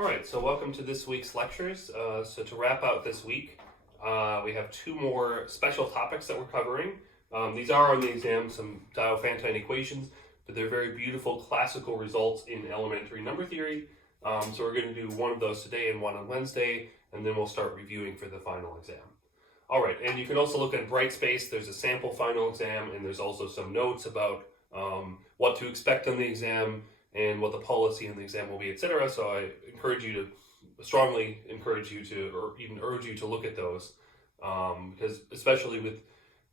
All right, so welcome to this week's lectures. So to wrap out this week, we have two more special topics that we're covering. These are on the exam, some Diophantine equations, but they're very beautiful classical results in elementary number theory. So we're going to do one of those today and one on Wednesday, and then we'll start reviewing for the final exam. All right, and you can also look at Brightspace. There's a sample final exam, and there's also some notes about what to expect on the exam and what the policy in the exam will be, etc. So I strongly encourage you to, or even urge you to look at those, because especially with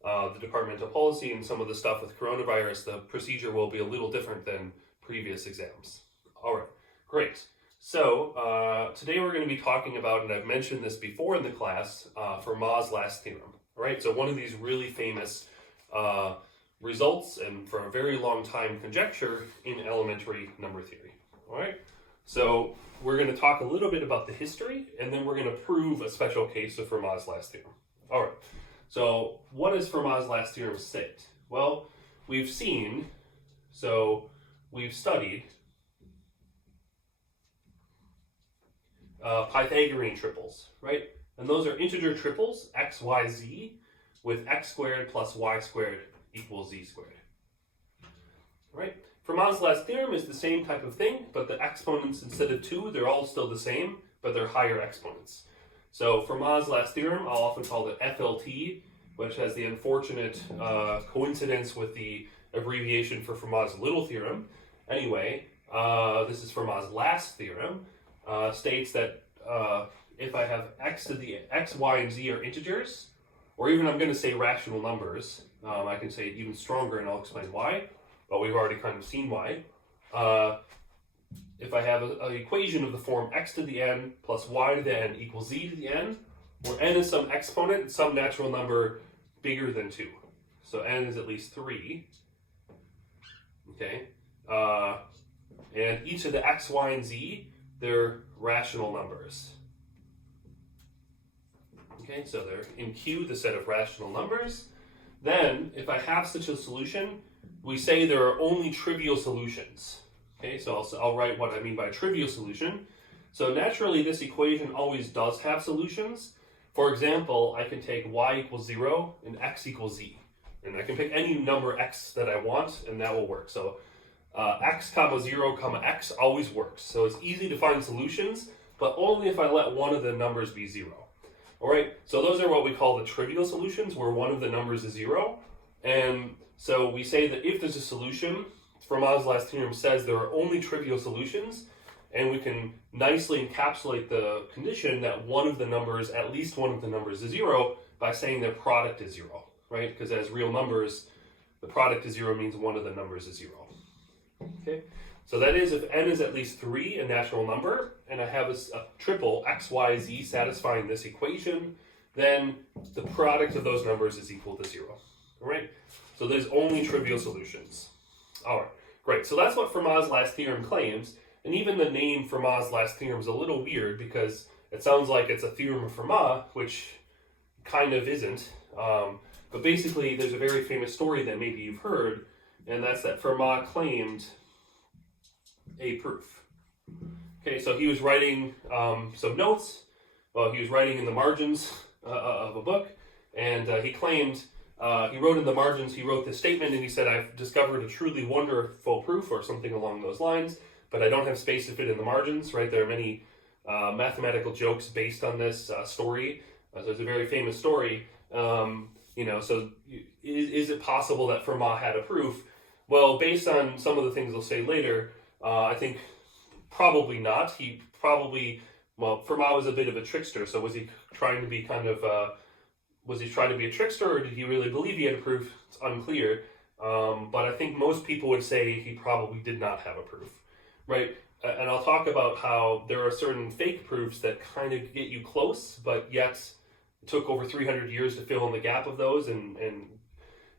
the departmental policy and some of the stuff with coronavirus, the procedure will be a little different than previous exams. All right, great. So today we're going to be talking about, and I've mentioned this before in the class, Fermat's last theorem. All right, so one of these really famous results, and for a very long time conjecture in elementary number theory. All right, so we're going to talk a little bit about the history, and then we're going to prove a special case of Fermat's last theorem. All right, so what does Fermat's last theorem state? Well, we've studied Pythagorean triples, right? And those are integer triples, x, y, z, with x squared plus y squared equals z squared. All right? Fermat's last theorem is the same type of thing, but the exponents, instead of 2, they're all still the same, but they're higher exponents. So Fermat's last theorem, I'll often call it FLT, which has the unfortunate coincidence with the abbreviation for Fermat's little theorem. Anyway, this is Fermat's last theorem, states that if I have x, y, and z are integers, or even I'm going to say rational numbers, I can say it even stronger and I'll explain why, but we've already kind of seen why. If I have an equation of the form x to the n plus y to the n equals z to the n, where n is some exponent, some natural number bigger than 2. So n is at least 3. Okay. And each of the x, y, and z, they're rational numbers. Okay, so they're in Q, the set of rational numbers. Then, if I have such a solution, we say there are only trivial solutions. Okay, so I'll write what I mean by trivial solution. So naturally, this equation always does have solutions. For example, I can take y equals 0 and x equals z. And I can pick any number x that I want, and that will work. So x comma 0 comma x always works. So it's easy to find solutions, but only if I let one of the numbers be 0. All right, so those are what we call the trivial solutions, where one of the numbers is 0. And so we say that if there's a solution, Fermat's last theorem says there are only trivial solutions, and we can nicely encapsulate the condition that one of the numbers, at least one of the numbers, is 0 by saying their product is 0, right? Because as real numbers, the product is 0 means one of the numbers is 0. Okay, so that is if n is at least 3, a natural number, and I have a triple x, y, z satisfying this equation, then the product of those numbers is equal to 0. All right, so there's only trivial solutions. All right, great. So that's what Fermat's last theorem claims, and even the name Fermat's last theorem is a little weird because it sounds like it's a theorem of Fermat, which kind of isn't. But basically, there's a very famous story that maybe you've heard, and that's that Fermat claimed a proof. Okay, so he was writing some notes. Well, he was writing in the margins of a book, and he claimed, he wrote in the margins, he wrote this statement, and he said, I've discovered a truly wonderful proof, or something along those lines, but I don't have space to fit in the margins, right? There are many mathematical jokes based on this story. So it's a very famous story. So is it possible that Fermat had a proof? Well, based on some of the things I'll say later, I think probably not. Fermat was a bit of a trickster, so was he trying to be a trickster, or did he really believe he had a proof? It's unclear. But I think most people would say he probably did not have a proof, right? And I'll talk about how there are certain fake proofs that kind of get you close, but yet it took over 300 years to fill in the gap of those, and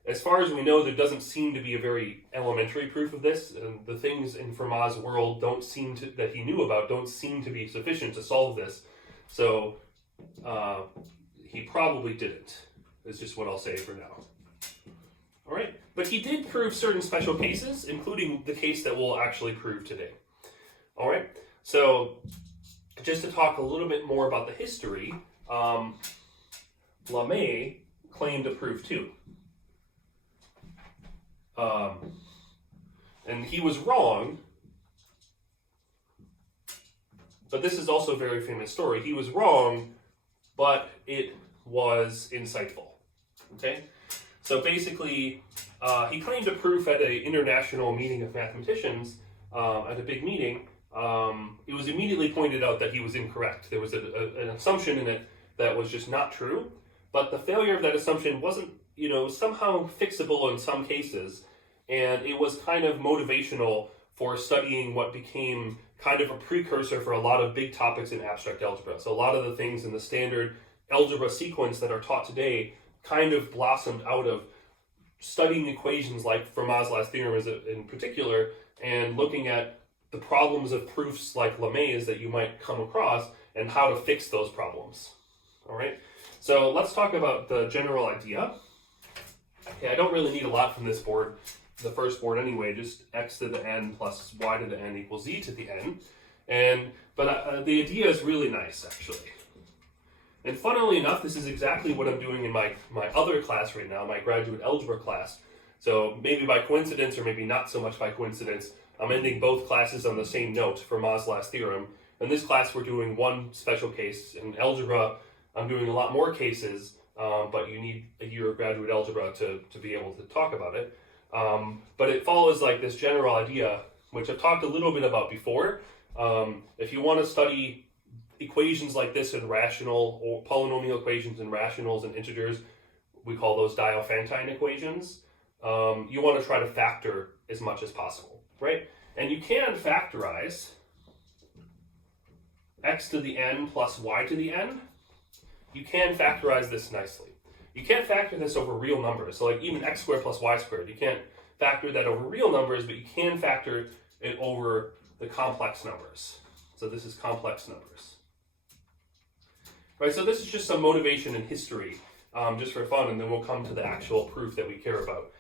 as far as we know, there doesn't seem to be a very elementary proof of this, and the things in Fermat's world that he knew about don't seem to be sufficient to solve this. So he probably didn't. That's just what I'll say for now. All right, but he did prove certain special cases, including the case that we'll actually prove today. All right, so just to talk a little bit more about the history, Lemay claimed a proof too. And he was wrong, but this is also a very famous story. He was wrong, but it was insightful. Okay? So basically, he claimed a proof at an international meeting of mathematicians, at a big meeting. It was immediately pointed out that he was incorrect. There was an assumption in it that was just not true, but the failure of that assumption wasn't, somehow fixable in some cases, and it was kind of motivational for studying what became kind of a precursor for a lot of big topics in abstract algebra. So a lot of the things in the standard algebra sequence that are taught today kind of blossomed out of studying equations like Fermat's last theorem in particular, and looking at the problems of proofs like Lemay's that you might come across and how to fix those problems. All right, so let's talk about the general idea. Okay, I don't really need a lot from this board, the first board anyway, just x to the n plus y to the n equals z to the n. But the idea is really nice, actually. And funnily enough, this is exactly what I'm doing in my other class right now, my graduate algebra class. So maybe by coincidence, or maybe not so much by coincidence, I'm ending both classes on the same note for Fermat's last theorem. In this class, we're doing one special case. In algebra, I'm doing a lot more cases, but you need a year of graduate algebra to be able to talk about it. But it follows like this general idea, which I've talked a little bit about before. If you want to study equations like this in rational or polynomial equations in rationals and integers, we call those Diophantine equations. You want to try to factor as much as possible, right? And you can factorize x to the n plus y to the n. You can factorize this nicely. You can't factor this over real numbers. So like even x squared plus y squared, you can't factor that over real numbers, but you can factor it over the complex numbers. So this is complex numbers. Right, so this is just some motivation in history, just for fun, and then we'll come to the actual proof that we care about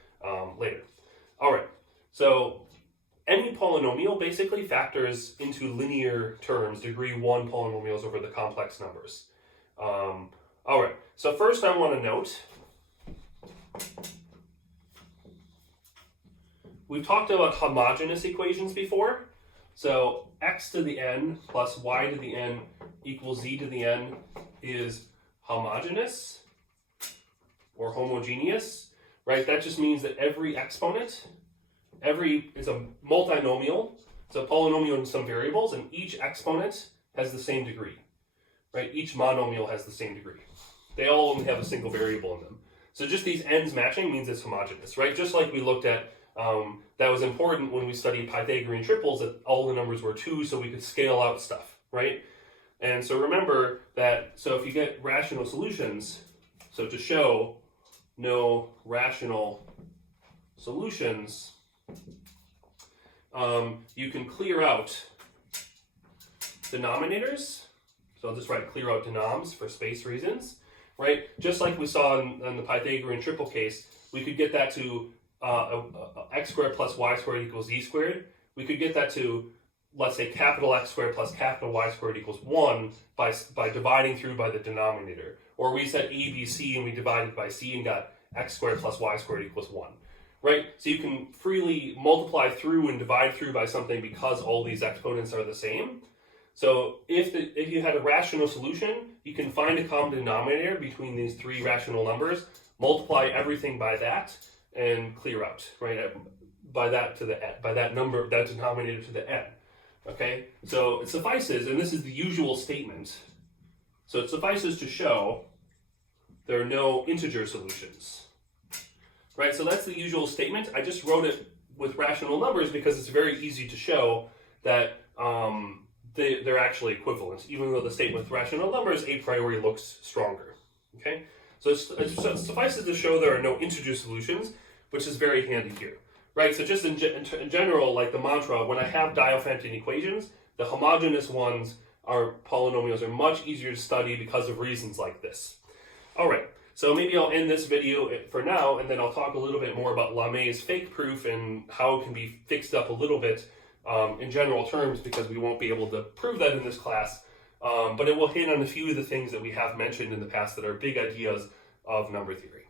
later. All right, so any polynomial basically factors into linear terms, degree 1 polynomials over the complex numbers. All right, so first I want to note, we've talked about homogeneous equations before. So x to the n plus y to the n equals z to the n is homogeneous or homogeneous, right? That just means that every exponent, is a multinomial, it's a polynomial in some variables, and each exponent has the same degree, right? Each monomial has the same degree. They all only have a single variable in them. So just these n's matching means it's homogeneous, right? Just like we looked at, that was important when we studied Pythagorean triples, that all the numbers were 2 so we could scale out stuff, right? And so remember that, so if you get rational solutions, so to show no rational solutions, you can clear out denominators. So I'll just write clear out denoms for space reasons, right? Just like we saw in the Pythagorean triple case, we could get that to x squared plus y squared equals z squared. We could get that to, let's say, capital X squared plus capital Y squared equals 1 by dividing through by the denominator. Or we said A, B, C, and we divided by C and got x squared plus y squared equals 1. Right? So you can freely multiply through and divide through by something because all these exponents are the same. So if you had a rational solution, you can find a common denominator between these three rational numbers, multiply everything by that, and clear out, right? By that to the n, by that number, that denominator to the n. Okay? So it suffices, and this is the usual statement. So it suffices to show there are no integer solutions. Right? So that's the usual statement. I just wrote it with rational numbers because it's very easy to show that they're actually equivalent, even though the statement with rational numbers a priori looks stronger. Okay? So it suffices to show there are no integer solutions, which is very handy here. Right? So just in general, like the mantra, when I have Diophantine equations, the homogeneous ones are polynomials are much easier to study because of reasons like this. All right. So maybe I'll end this video for now, and then I'll talk a little bit more about Lamé's fake proof and how it can be fixed up a little bit in general terms, because we won't be able to prove that in this class. but it will hit on a few of the things that we have mentioned in the past that are big ideas of number theory.